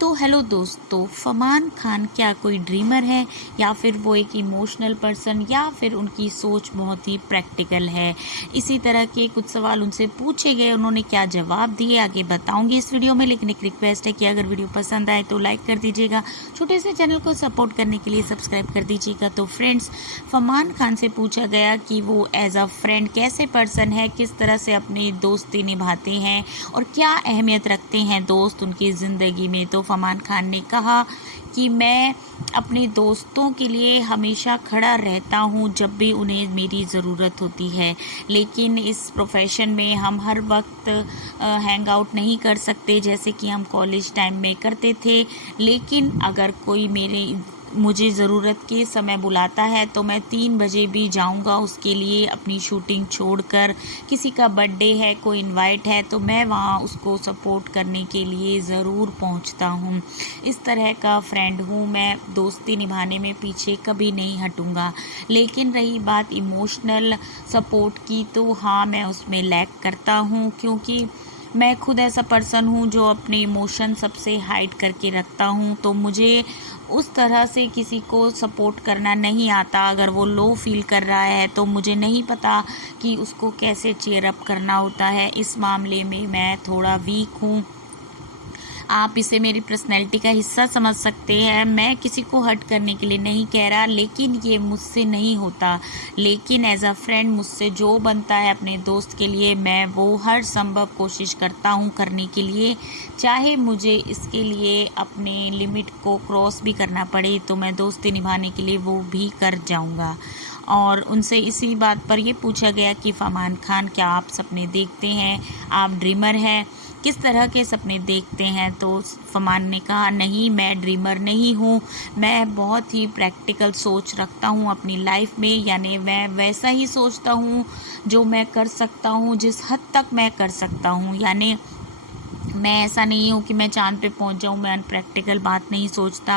तो हेलो दोस्तों, फरमान खान क्या कोई ड्रीमर है या फिर वो एक इमोशनल पर्सन या फिर उनकी सोच बहुत ही प्रैक्टिकल है। इसी तरह के कुछ सवाल उनसे पूछे गए, उन्होंने क्या जवाब दिए आगे बताऊंगी इस वीडियो में। लेकिन एक रिक्वेस्ट है कि अगर वीडियो पसंद आए तो लाइक कर दीजिएगा, छोटे से चैनल को सपोर्ट करने के लिए सब्सक्राइब कर दीजिएगा। तो फ्रेंड्स, फरमान खान से पूछा गया कि वो एज अ फ्रेंड कैसे पर्सन है, किस तरह से अपनी दोस्ती निभाते हैं और क्या अहमियत रखते हैं दोस्त उनकी ज़िंदगी में। तो फरमान खान ने कहा कि मैं अपने दोस्तों के लिए हमेशा खड़ा रहता हूँ जब भी उन्हें मेरी ज़रूरत होती है, लेकिन इस प्रोफेशन में हम हर वक्त हैंग आउट नहीं कर सकते जैसे कि हम कॉलेज टाइम में करते थे। लेकिन अगर कोई मुझे ज़रूरत के समय बुलाता है तो मैं 3 बजे भी जाऊंगा उसके लिए, अपनी शूटिंग छोड़कर। किसी का बर्थडे है, कोई इनवाइट है तो मैं वहाँ उसको सपोर्ट करने के लिए ज़रूर पहुँचता हूँ। इस तरह का फ्रेंड हूँ मैं, दोस्ती निभाने में पीछे कभी नहीं हटूँगा। लेकिन रही बात इमोशनल सपोर्ट की, तो हाँ, मैं उसमें लैक करता हूँ, क्योंकि मैं खुद ऐसा पर्सन हूँ जो अपने इमोशन सबसे हाइड करके रखता हूँ। तो मुझे उस तरह से किसी को सपोर्ट करना नहीं आता। अगर वो लो फील कर रहा है तो मुझे नहीं पता कि उसको कैसे चीयर अप करना होता है। इस मामले में मैं थोड़ा वीक हूँ। आप इसे मेरी पर्सनैलिटी का हिस्सा समझ सकते हैं। मैं किसी को हर्ट करने के लिए नहीं कह रहा, लेकिन ये मुझसे नहीं होता। लेकिन एज अ फ्रेंड मुझसे जो बनता है अपने दोस्त के लिए, मैं वो हर संभव कोशिश करता हूँ करने के लिए। चाहे मुझे इसके लिए अपने लिमिट को क्रॉस भी करना पड़े तो मैं दोस्ती निभाने के लिए वो भी कर जाऊँगा। और उनसे इसी बात पर ये पूछा गया कि फरमान खान, क्या आप सपने देखते हैं, आप ड्रीमर हैं, किस तरह के सपने देखते हैं। तो फरमान ने कहा, नहीं, मैं ड्रीमर नहीं हूँ, मैं बहुत ही प्रैक्टिकल सोच रखता हूँ अपनी लाइफ में। यानी मैं वैसा ही सोचता हूँ जो मैं कर सकता हूँ, जिस हद तक मैं कर सकता हूँ। यानी मैं ऐसा नहीं हूँ कि मैं चाँद पे पहुँच जाऊँ, मैं अनप्रैक्टिकल बात नहीं सोचता।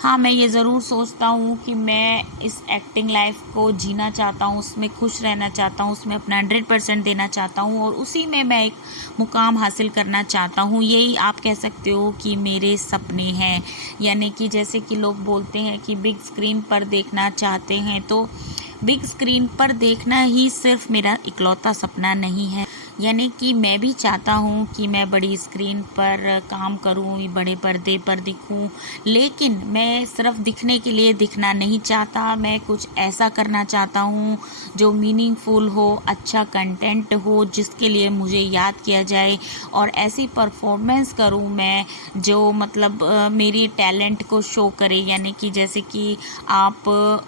हाँ, मैं ये ज़रूर सोचता हूँ कि मैं इस एक्टिंग लाइफ को जीना चाहता हूँ, उसमें खुश रहना चाहता हूँ, उसमें अपना 100% देना चाहता हूँ और उसी में मैं एक मुकाम हासिल करना चाहता हूँ। यही आप कह सकते हो कि मेरे सपने हैं। यानी कि जैसे कि लोग बोलते हैं कि बिग स्क्रीन पर देखना चाहते हैं, तो बिग स्क्रीन पर देखना ही सिर्फ मेरा इकलौता सपना नहीं है। यानी कि मैं भी चाहता हूँ कि मैं बड़ी स्क्रीन पर काम करूँ, बड़े पर्दे पर दिखूँ, लेकिन मैं सिर्फ दिखने के लिए दिखना नहीं चाहता। मैं कुछ ऐसा करना चाहता हूँ जो मीनिंगफुल हो, अच्छा कंटेंट हो, जिसके लिए मुझे याद किया जाए, और ऐसी परफॉर्मेंस करूँ मैं जो मतलब मेरी टैलेंट को शो करे। यानी कि जैसे कि आप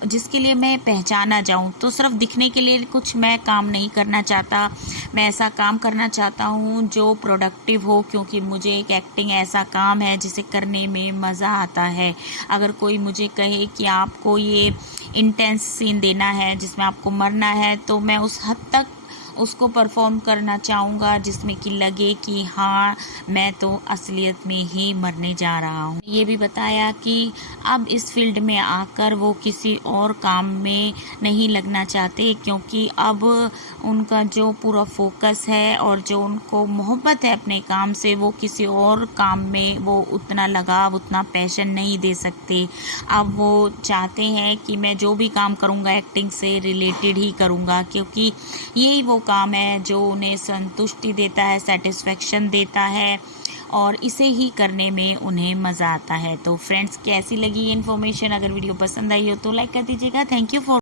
जिसके लिए मैं पहचाना जाऊँ। तो सिर्फ दिखने के लिए कुछ मैं काम नहीं करना चाहता, मैं ऐसा काम करना चाहता हूँ जो प्रोडक्टिव हो, क्योंकि मुझे एक एक्टिंग ऐसा काम है जिसे करने में मज़ा आता है। अगर कोई मुझे कहे कि आपको ये इंटेंस सीन देना है जिसमें आपको मरना है, तो मैं उस हद तक उसको परफॉर्म करना चाहूँगा जिसमें कि लगे कि हाँ, मैं तो असलियत में ही मरने जा रहा हूँ। ये भी बताया कि अब इस फील्ड में आकर वो किसी और काम में नहीं लगना चाहते, क्योंकि अब उनका जो पूरा फोकस है और जो उनको मोहब्बत है अपने काम से, वो किसी और काम में वो उतना लगाव, उतना पैशन नहीं दे सकते। अब वो चाहते हैं कि मैं जो भी काम करूँगा एक्टिंग से रिलेटेड ही करूँगा, क्योंकि यही वो काम है जो उन्हें संतुष्टि देता है, सेटिस्फेक्शन देता है, और इसे ही करने में उन्हें मज़ा आता है। तो फ्रेंड्स, कैसी लगी ये इन्फॉर्मेशन? अगर वीडियो पसंद आई हो तो लाइक कर दीजिएगा। Thank you for